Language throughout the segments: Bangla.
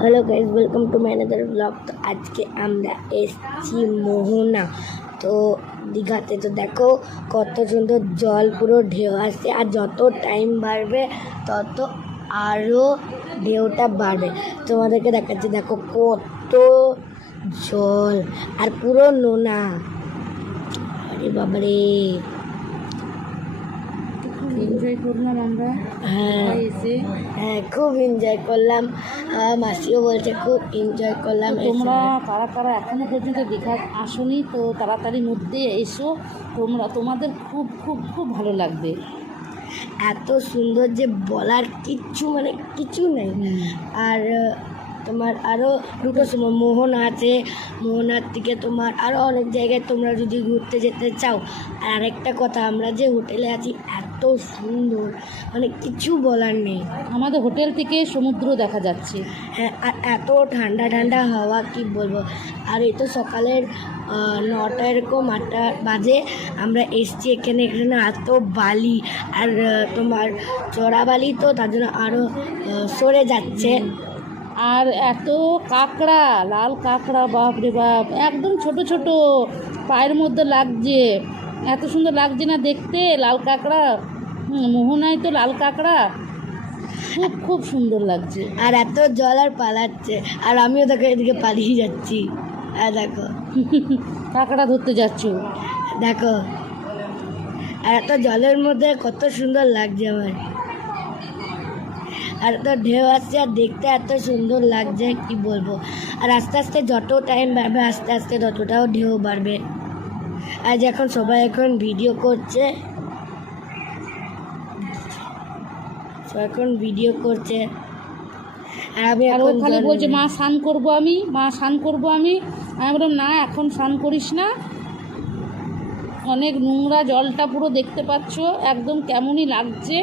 Hello guys, welcome to my another blog. তো আজকে আমরা এসছি মোহনা। তো দীঘাতে তো দেখো কত সুন্দর জল, পুরো ঢেউ আসছে। আর যত টাইম বাড়বে তত আরও ঢেউটা বাড়বে। তোমাদেরকে দেখাচ্ছি, দেখো কত জল আর পুরো নোনা। আরে বাবারে, এনজয় করলাম আমরা। হ্যাঁ খুব এনজয় করলাম। মাসিও বলছে খুব এনজয় করলাম। তোমরা কারা কারা এখনো পর্যন্ত দীঘা আসোনি, তো তাড়াতাড়ি মধ্যে এসো। তোমাদের খুব খুব খুব ভালো লাগবে। এত সুন্দর যে বলার কিছু নেই। আর তোমার আরও দুটো সময় মোহনা আছে, মোহনার থেকে তোমার আরও অনেক জায়গায় তোমরা যদি ঘুরতে যেতে চাও। আর আরেকটা কথা, আমরা যে হোটেলে আছি এত সুন্দর, কিছু বলার নেই। আমাদের হোটেল থেকে সমুদ্র দেখা যাচ্ছে। হ্যাঁ, আর এত ঠান্ডা ঠান্ডা হাওয়া, কি বলবো। আর এই তো সকালের 9টা এরকম 8টা বাজে আমরা এসছি এখানে এত বালি আর তোমার চড়া বালি, তো তার জন্য আরও সরে যাচ্ছে। আর এত কাঁকড়া, লাল কাঁকড়া, বাপরে বাপ, একদম ছোট ছোট, পায়ের মধ্যে লাগছে। এত সুন্দর লাগছে না দেখতে লাল কাঁকড়া। মোহনায় তো লাল কাঁকড়া খুব খুব সুন্দর লাগছে। আর এত জল আর পালাচ্ছে, আর আমিও দেখো এদিকে পালিয়ে যাচ্ছি। আর দেখো কাঁকড়া ধরতে যাচ্ছ, দেখো। আর এত জলের মধ্যে কত সুন্দর লাগছে আমার। আর এত ঢেউ আসছে আর দেখতে এত সুন্দর লাগছে, কি বলবো। আর আস্তে আস্তে যত টাইম বাড়বে আস্তে আস্তে ততটাও ঢেউ বাড়বে। আর যখন সবাই এখন ভিডিও করছে, আর আমি আর ও খালি বলছে মা স্নান করবো আমি, আমি বললাম না, এখন স্নান করিস না, অনেক নোংরা, জলটা পুরো দেখতে পাচ্ছ একদম কেমনই লাগছে।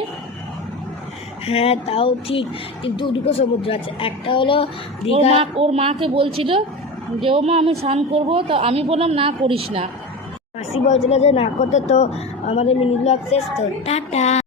হ্যাঁ তাও ঠিক, কিন্তু দুটো সমুদ্র আছে, একটা হলো দীঘা। ওর মাকে বলছিল যে ও মা আমি স্নান করবো, তো আমি বললাম না করিস না। মাসি বলছিল যে না করতে। তো আমাদের মিনি ব্লগ শেষ, তো টাটা।